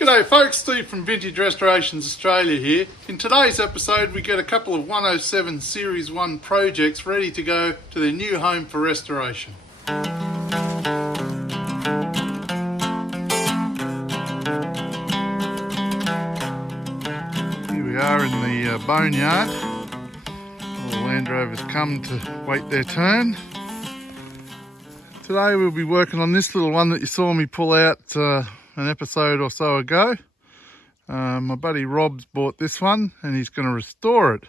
G'day folks, Steve from Vintage Restorations Australia here. In today's episode we get a couple of 107 Series 1 projects ready to go to their new home for restoration. Here we are in the boneyard. All the Land Rovers come to wait their turn. Today we'll be working on this little one that you saw me pull out an episode or so ago. My buddy Rob's bought this one and he's going to restore it.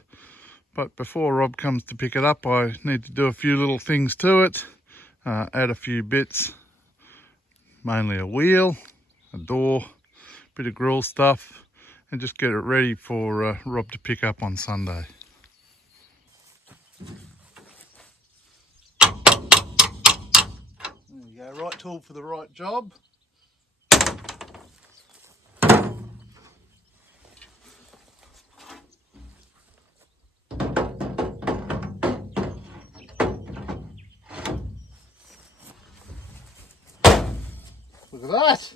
But before Rob comes to pick it up, I need to do a few little things to it, add a few bits, mainly a wheel, a door, a bit of grill stuff, and just get it ready for Rob to pick up on Sunday. There you go, right tool for the right job. Look at that!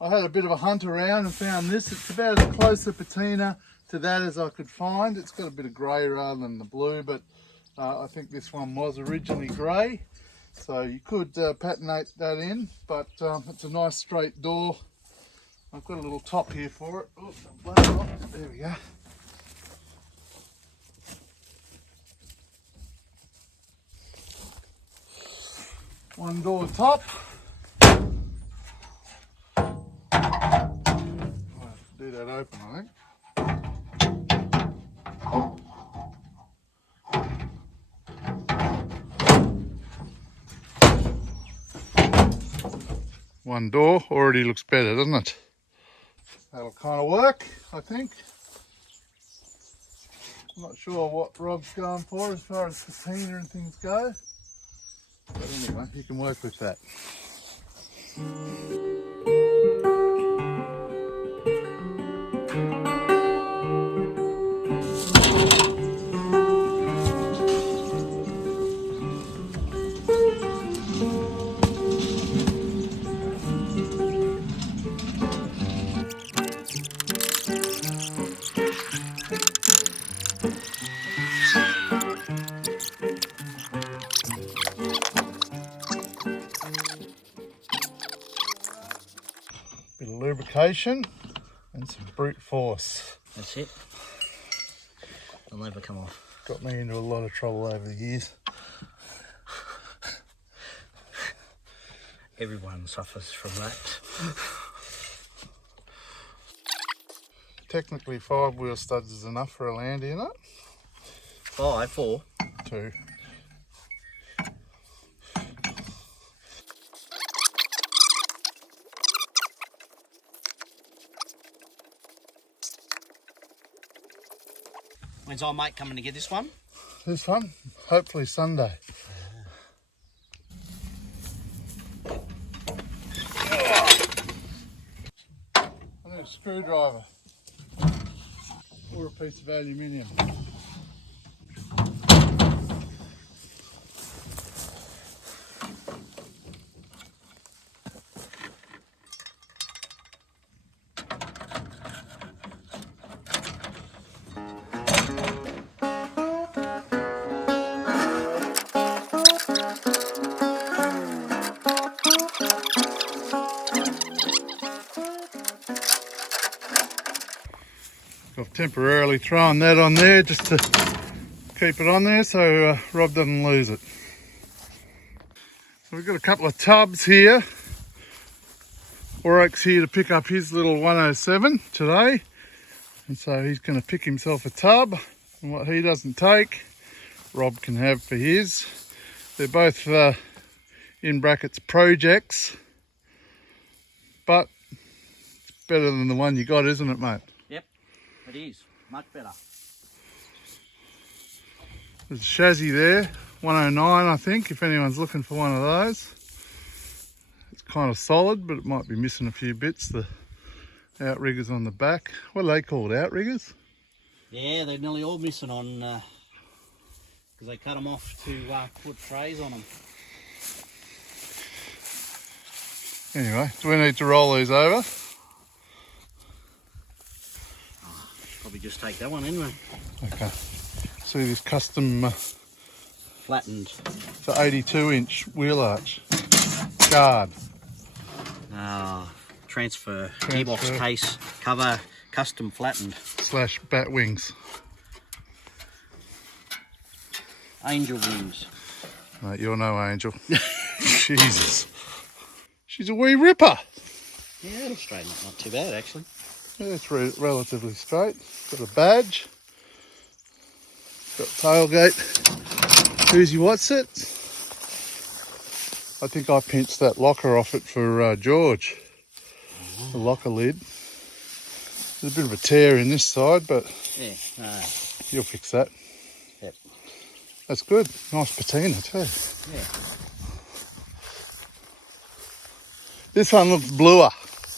I had a bit of a hunt around and found this. It's about as close a patina to that as I could find. It's got a bit of grey rather than the blue, but I think this one was originally grey. So you could patinate that in, but it's a nice straight door. I've got a little top here for it. Oh, there we go. One door top. Do that open, I think. One door already looks better, doesn't it? That'll kind of work, I think. I'm not sure what Rob's going for as far as patina and things go. But anyway, you can work with that. Bit of lubrication and some brute force. That's it. It'll never come off. Got me into a lot of trouble over the years. Everyone suffers from that. Technically 5-wheel studs is enough for a Land, isn't it? 4. 2. When's our mate coming to get this one? This one? Hopefully Sunday. I need a screwdriver or a piece of aluminium. I've temporarily thrown that on there just to keep it on there so Rob doesn't lose it. So we've got a couple of tubs here. Auroch's here to pick up his little 107 today, and so he's going to pick himself a tub, and what he doesn't take Rob can have for his. They're both in brackets projects, but it's better than the one you got, isn't it, mate? Yep, it is. Much better. There's a chassis there, 109 I think, if anyone's looking for one of those. It's kind of solid, but it might be missing a few bits. The outriggers on the back. What are they called, outriggers? Yeah, they're nearly all missing on, because they cut them off to put trays on them. Anyway, do we need to roll these over? probably just take that one anyway. Okay. See this custom Flattened. for 82-inch wheel arch guard. Transfer. Gearbox case cover, custom flattened. / bat wings. Angel wings. Mate, you're no angel. Jesus. She's a wee ripper. Yeah, it'll straighten up. Not too bad, actually. Yeah, it's relatively straight. Got a badge. Got tailgate. Who's you what's it? I think I pinched that locker off it for George. The locker lid. There's a bit of a tear in this side, but Yeah. you'll fix that. Yep. That's good. Nice patina too. Yeah. This one looks bluer.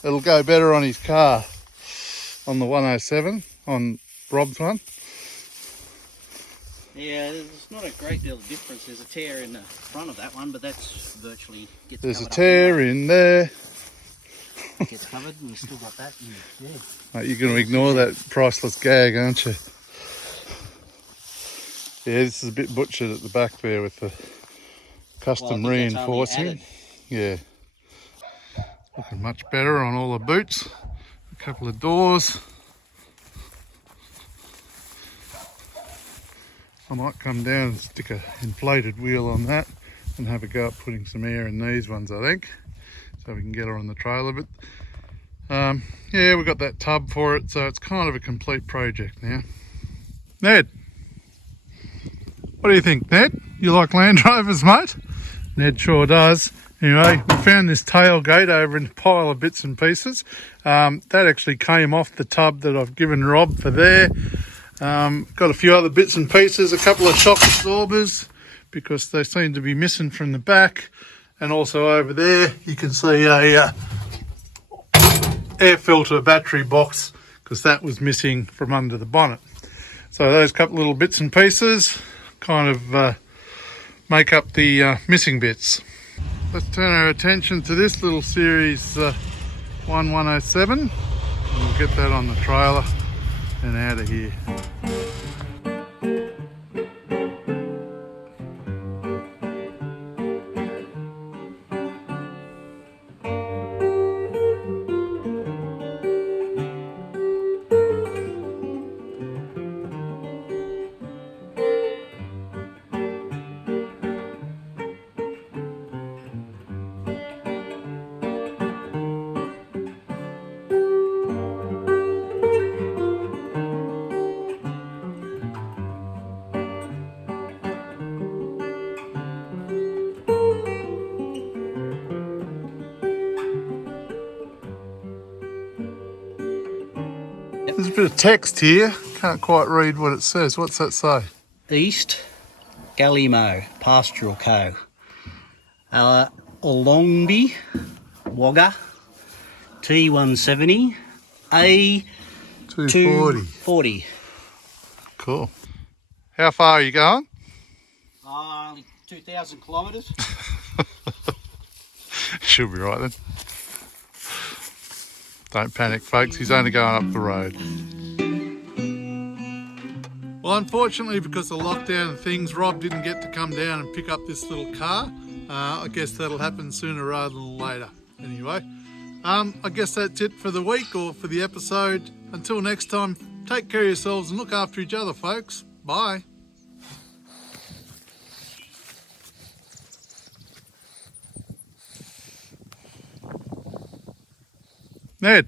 It'll go better on his car. On the 107, on Rob's one. Yeah, there's not a great deal of difference. There's a tear in the front of that one, but that's virtually gets There's a covered up tear in there. anyway. Gets covered, and you still got that. And, yeah. Mate, you're going to ignore that priceless gag, aren't you? Yeah, this is a bit butchered at the back there with the custom Well, I think that's only reinforcing. added. Yeah. Looking much better on all the boots. A couple of doors. I might come down and stick a inflated wheel on that and have a go at putting some air in these ones, I think, so we can get her on the trailer. But yeah, we've got that tub for it, so it's kind of a complete project now. Ned, what do you think, Ned? You like Land Rovers, mate? Ned sure does. Anyway, we found this tailgate over in a pile of bits and pieces. That actually came off the tub that I've given Rob for there. Got a few other bits and pieces, a couple of shock absorbers because they seem to be missing from the back. And also over there, you can see a air filter battery box because that was missing from under the bonnet. So those couple little bits and pieces kind of make up the missing bits. Let's turn our attention to this little series 1107. We'll get that on the trailer and out of here. There's a bit of text here. Can't quite read what it says. What's that say? East Galimo Pastoral Co. Olongby Wagga T170 A240. Cool. How far are you going? Only 2,000 kilometres. Should be right then. Don't panic, folks. He's only going up the road. Well, unfortunately, because of lockdown and things, Rob didn't get to come down and pick up this little car. I guess that'll happen sooner rather than later. Anyway, I guess that's it for the week or for the episode. Until next time, take care of yourselves and look after each other, folks. Bye. Ned.